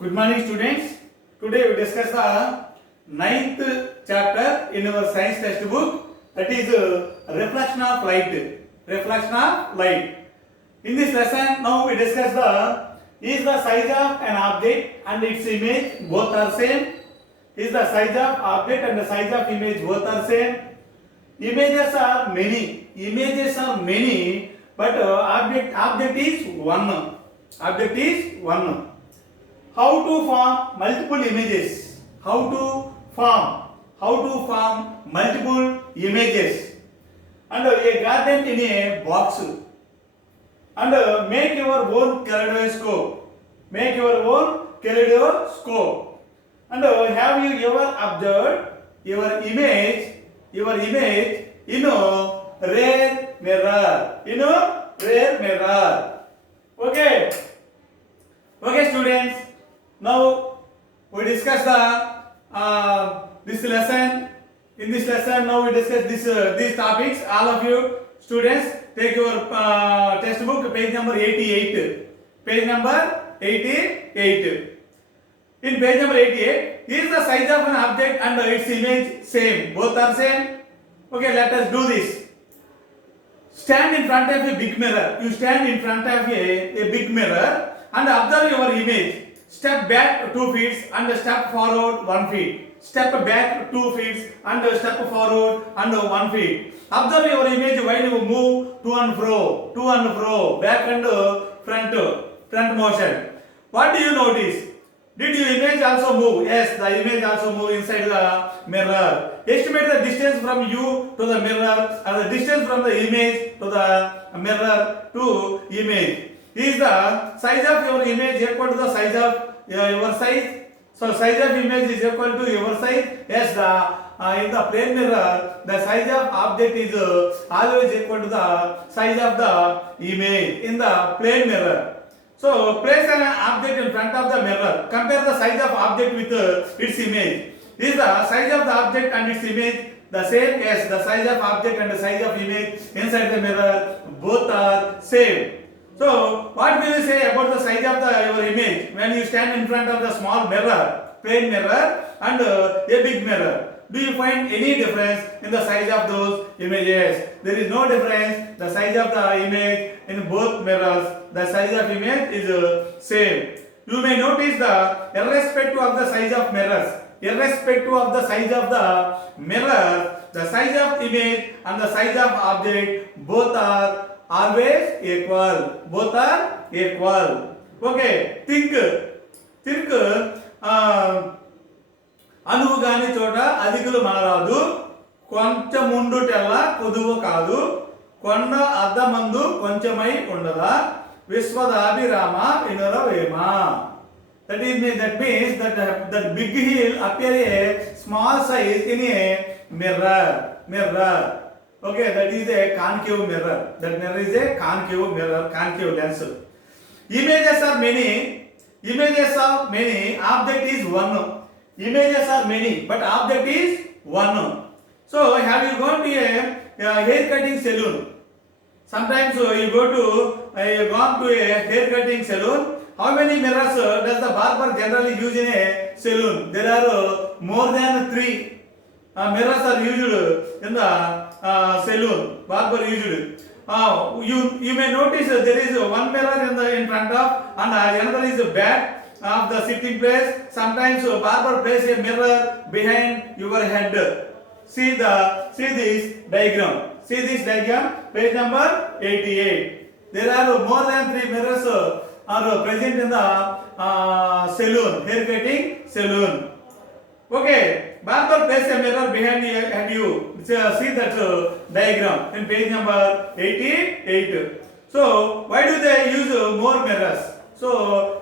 Good morning, students. Today we discuss the ninth chapter in our science textbook. That is reflection of light. Reflection of light. In this lesson, now we discuss is the size of an object and its image both are same. Is the size of object and the size of image both are same. Images are many. Images are many, but object is one. Object is one. How to form multiple images? How to form multiple images? And a garden in a box. And make your own kaleidoscope. Make your own kaleidoscope. And have you ever observed your image in a rare mirror? In a rare mirror. Okay. Okay, students. Now we discuss this lesson. In this lesson, now we discuss these topics. All of you students take your textbook, page number 88. Page number 88. In page number 88, is the size of an object and its image same? Both are same. Okay, let us do this. Stand in front of a big mirror. You stand in front of a big mirror and observe your image. Step back 2 feet and step forward 1 feet. Step back 2 feet and step forward and 1 feet. Observe your image while you move to and fro, back and front motion. What do you notice? Did your image also move? Yes, the image also move inside the mirror. Estimate the distance from you to the mirror and the distance from the image to the mirror to image. Is the size of your image equal to the size of your size? So size of image is equal to your size. Yes, in the plane mirror, the size of object is always equal to the size of the image in the plane mirror. So place an object in front of the mirror. Compare the size of object with its image. Is the size of the object and its image the same? Yes, the size of object and the size of image inside the mirror both are same. So what will you say about the size of your image when you stand in front of the small mirror, plain mirror and a big mirror? Do you find any difference in the size of those images? There is no difference. The size of the image in both mirrors, the size of image is same. You may notice the irrespective of the size of mirrors, irrespective of the size of the mirror, the size of image and the size of object both are always equal. Both are equal. Okay. Think. అనువుగాని చోట అధికులు మనరాదు, కొంచెముండుటెల్ల కొదువు కాదు, కొండ అద్దమందు కొంచెమై ఉండదా, విశ్వదాభిరామ వినురవేమ. That means that big hill appear a small size in a mirror. Okay, that is a concave mirror. That mirror is a concave mirror, concave lens. Images are many. Object is one. Images are many, but object is one. So, have you gone to a hair cutting salon? Sometimes you gone to a hair cutting salon. How many mirrors does the barber generally use in a salon? There are more than 3 mirrors are used in the salon. Barber used. You may notice there is one mirror in front of and another is back of the sitting place. Sometimes barber place a mirror behind your head. See this diagram. See this diagram, page number 88. There are more than 3 mirrors are present in the salon, hair cutting salon. Okay, barber place a mirror behind you. See that diagram in page number 88. So why do they use more mirrors? So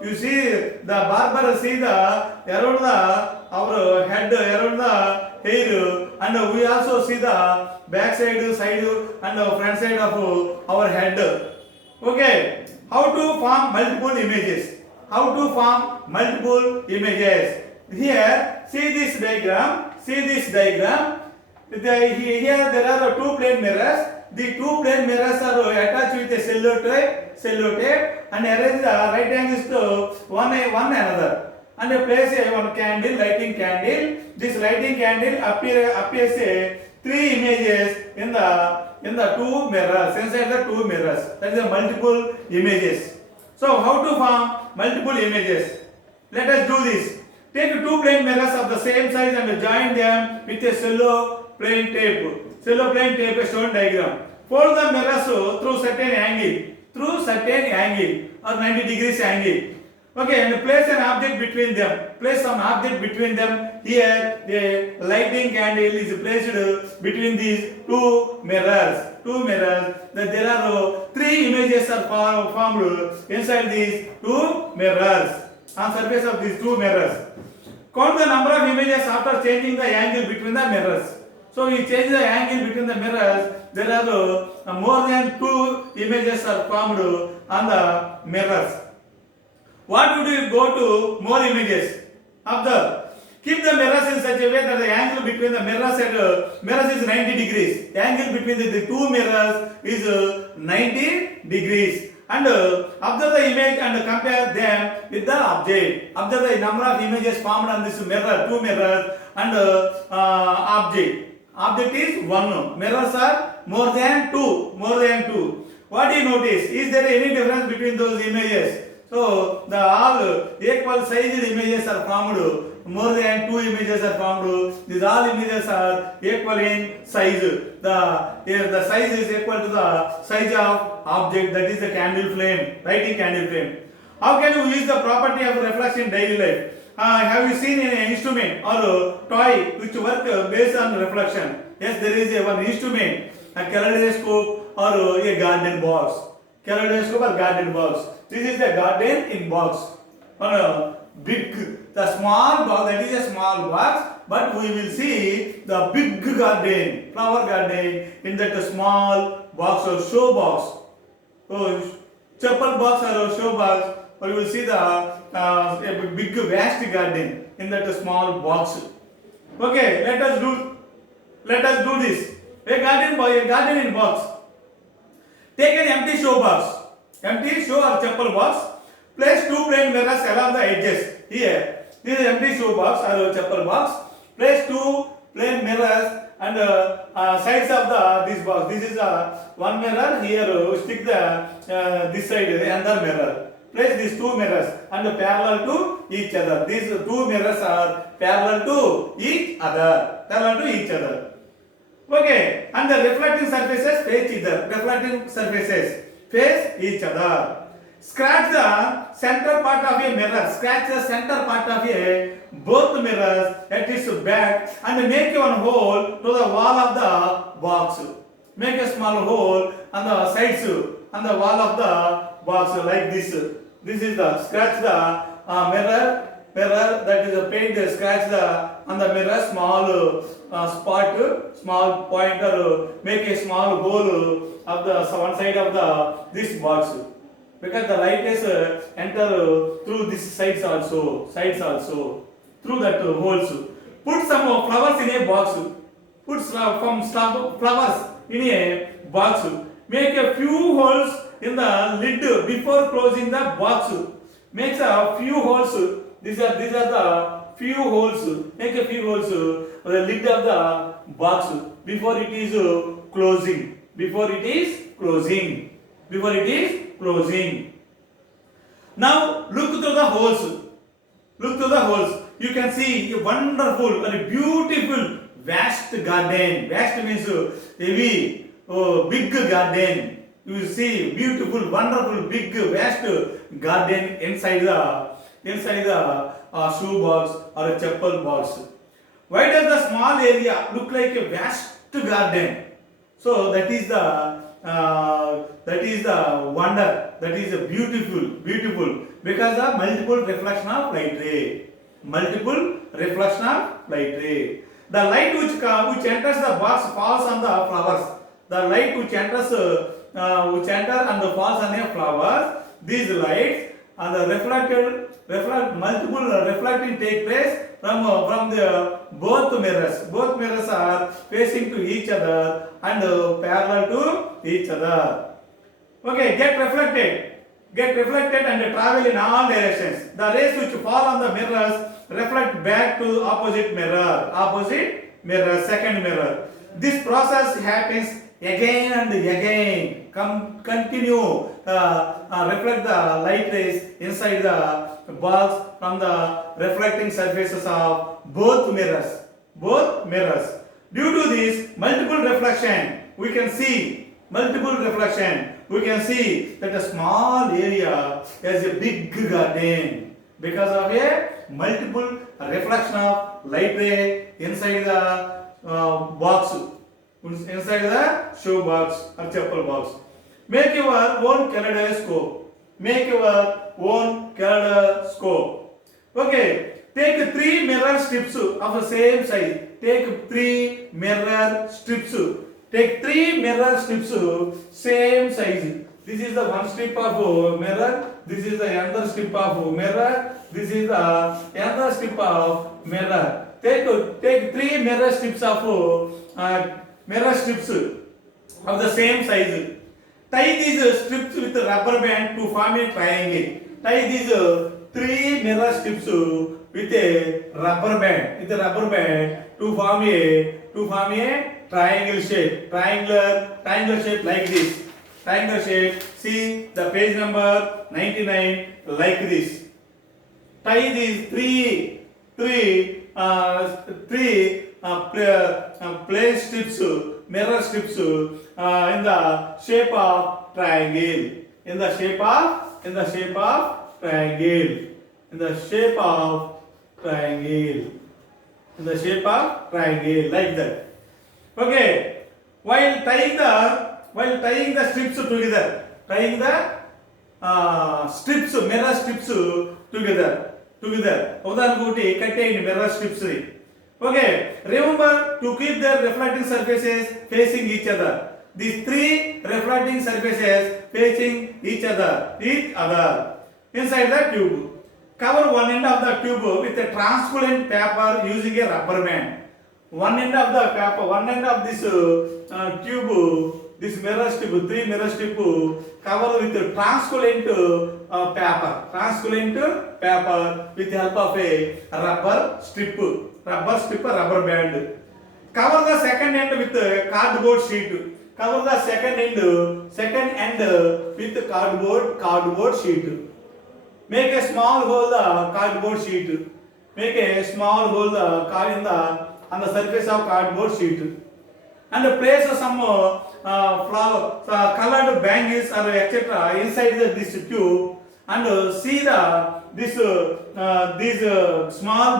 you see the barber see the around our head, around the hair, and we also see the back side and front side of our head. Okay, how to form multiple images? Here, see this diagram. Here there are 2 plane mirrors. The 2 plane mirrors are attached with a cello tape and arrange the right angles to one another. and you place a one candle, lighting candle. This lighting candle appears a three images in the two mirrors, inside the two mirrors. That is the multiple images. So how to form multiple images? Let us do this. Take two plane mirrors of the same size and join them with a cello plane tape. Cello plane tape is shown diagram. Fold the mirrors through certain angle or 90 degrees angle. Okay, and place an object between them. Place some object between them. Here, the lighting candle is placed between these two mirrors. That there are three images are formed inside these two mirrors. On surface of these two mirrors. Count the number of images after changing the angle between the mirrors. So we change the angle between the mirrors. There are more than two images are formed on the mirrors. What would you go to more images? Observe. Keep the mirrors in such a way that the angle between the mirrors and mirrors is 90 degrees. The angle between the two mirrors is 90 degrees. And observe the image and compare them with the object. Observe the number of images formed on this mirror, two mirrors, and object. Object is one. Mirrors are more than two. What do you notice? Is there any difference between those images? So the all equal sized images are formed. More than two images are formed. These all images are equal in size. The size is equal to the size of object, that is the candle flame, lighting candle flame. How can you use the property of reflection in daily life? Have you seen an instrument or a toy which work based on reflection? Yes, there is one instrument, a kaleidoscope or a garden box. Kaleidoscope or garden box. This is the garden in box. The small box, that is a small box, but we will see the big garden, flower garden in that small box or show box. So, chapel box or show box, or you will see the big vast garden in that small box. Okay, let us do this. A garden in box. Take an empty show box, empty show or chapel box. Place two plain mirrors along the edges. Here, this is empty show box or chapel box. Place two plain mirrors and sides of this box. This is one mirror. Here, stick this side another mirror. Place these two mirrors and parallel to each other. These two mirrors are parallel to each other. Okay, and the reflecting surfaces face each other. Scratch the center part of a mirror. Scratch the center part of both mirrors at its back and make one hole to the wall of the box. Make a small hole on the sides on the wall of the box like this. This is the scratch the mirror. That is a paint. Scratch on the mirror small spot, small point, or make a small hole of the one side of this box. Because the light is enter through these sides also, through that holes. Put some flowers in a box. Put some flowers in a box. Make a few holes in the lid before closing the box. Make a few holes. These are the few holes. Make a few holes on the lid of the box before it is closing. Now look through the holes. You can see a wonderful and beautiful vast garden. Vast means heavy, big garden. You see beautiful, wonderful, big, vast garden inside the shoe box or a chapel box. Why does the small area look like a vast garden? So that is the wonder. That is a beautiful because of multiple reflection of light ray. The light which enters the box falls on the flowers. The light which enter and falls on the flowers. These lights and the multiple reflecting take place from the both mirrors. Both mirrors are facing to each other and parallel to each other. Okay, get reflected. get reflected and travel in all directions. The rays which fall on the mirrors reflect back to opposite mirror, second mirror. This process happens again and again. Continue reflect the light rays inside the box from the reflecting surfaces of both mirrors. Due to this multiple reflection, we can see that a small area has a big garden because of a multiple reflection of light ray inside the box, inside the shoe box or chapel box. Make your own kaleidoscope. Okay, take 3 mirror strips of the same size. Take 3 mirror strips, same size. This is the one strip of mirror, this is the other strip of mirror, this is the other strip of mirror. Take 3 mirror strips of the same size. Tie these strips with a rubber band to form a triangle. Tie these 3 mirror strips with a rubber band to form a triangle shape. Triangular shape like this. Triangular shape. See the page number 99 like this. Tie these three plain strips, mirror strips in the shape of triangle. In the shape of triangle like that. Okay. While tying the strips together, mirror strips together. ఉదాహరణకు కట్టేయండి mirror strips. Okay, remember to keep the reflecting surfaces facing each other. These 3 reflecting surfaces facing each other inside the tube. Cover one end of the tube with a transparent paper using a rubber band. One end of this tube, this mirror strip, 3 mirror strip cover with a transparent paper with the help of a rubber band. Cover the second end with a cardboard sheet. Cardboard sheet. Make a small hole on the surface of cardboard sheet. And place some colored bangles or etc. inside this tube, and see these small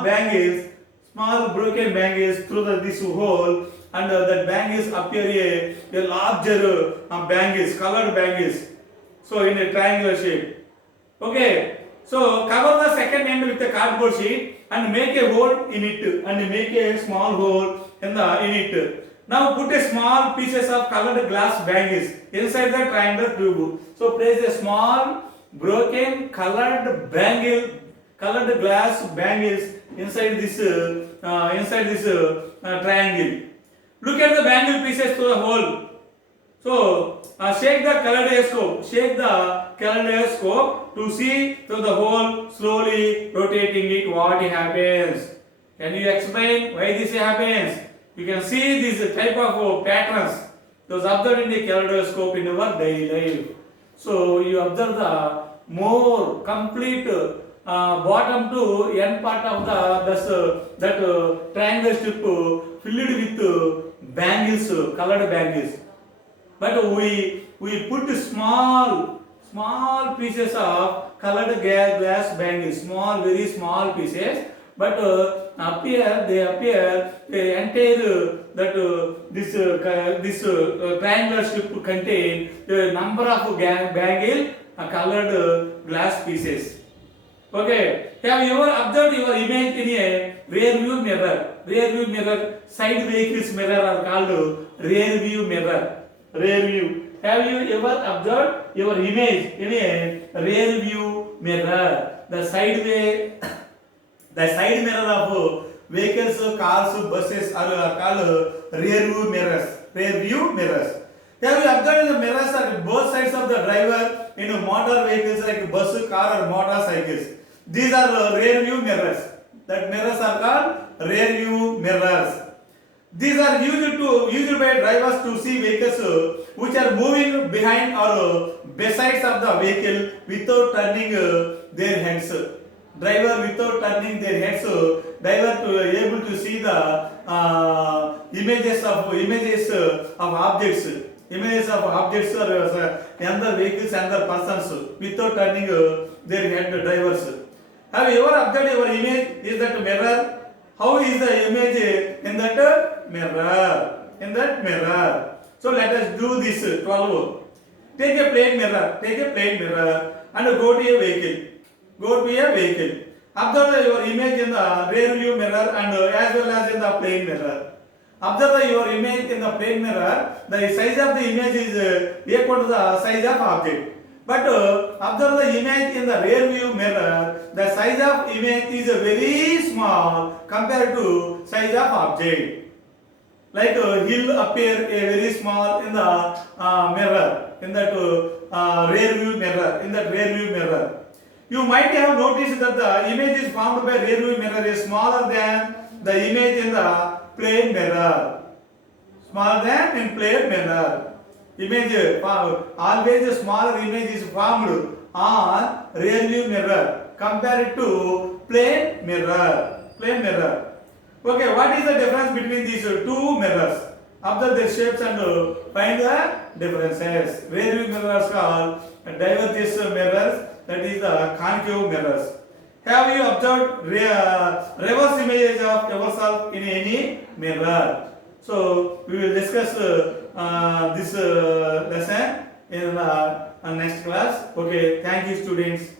broken bangles through this hole, and that bangles appear a larger colored bangles. So in a triangular shape. Okay. So cover the second end with a cardboard sheet and make a hole in it, and make a small hole in it. Now put a small pieces of colored glass bangles inside the triangular tube. So place a small broken colored glass bangles inside this triangle. Look at the bangle pieces through the hole. So shake the kaleidoscope to see through the hole, slowly rotating it. What happens? Can you explain why this happens? You can see this type of patterns those observed in the kaleidoscope in our daily life. So you observe the more complete bottom to end part of that triangle strip filled with bangles, colored bangles. But we put small pieces of colored glass bangles, very small pieces. But they appear the entire this triangular strip contain the number of bangle colored glass pieces. Okay, have you ever observed your image in a rear view mirror? Side vehicles mirror are called rear view mirror. Have you ever observed your image in a rear view mirror? The side mirror of vehicles, cars, buses are called rear view mirrors. Have you observed the mirrors at both sides of the driver in motor vehicles like bus, car, or motorcycles. These are rear view mirrors. That mirrors are called rear view mirrors. These are used by drivers to see vehicles which are moving behind or besides of the vehicle without turning their heads. Driver without turning their heads, driver to able to see the images of objects. Images of objects or other vehicles and other persons without turning their head. Drivers. Have you ever observed your image? Is that mirror? How is the image in that mirror? In that mirror. So let us do this 12. Take a plain mirror. Take a plain mirror and go to a vehicle. Go to a vehicle. Observe your image in the rear view mirror and as well as in the plain mirror. Observe your image in the plain mirror. The size of the image is equal to the size of object. But observe the image in the rear view mirror. The size of image is very small compared to size of object. Like hill appear a very small in the mirror, in that rear view mirror, in that rear view mirror. You might have noticed that the image is formed by rear view mirror is smaller than the image in the plain mirror. Smaller than in plain mirror. Image always a smaller image is formed on rear view mirror compared to plain mirror. Plain mirror. Okay, what is the difference between these two mirrors? Observe their shapes and find the differences. Rear view mirrors called divergence mirrors, that is the concave mirrors. Have you observed reverse images of yourself in any mirror? So we will discuss this lesson in the next class. Okay, thank you students.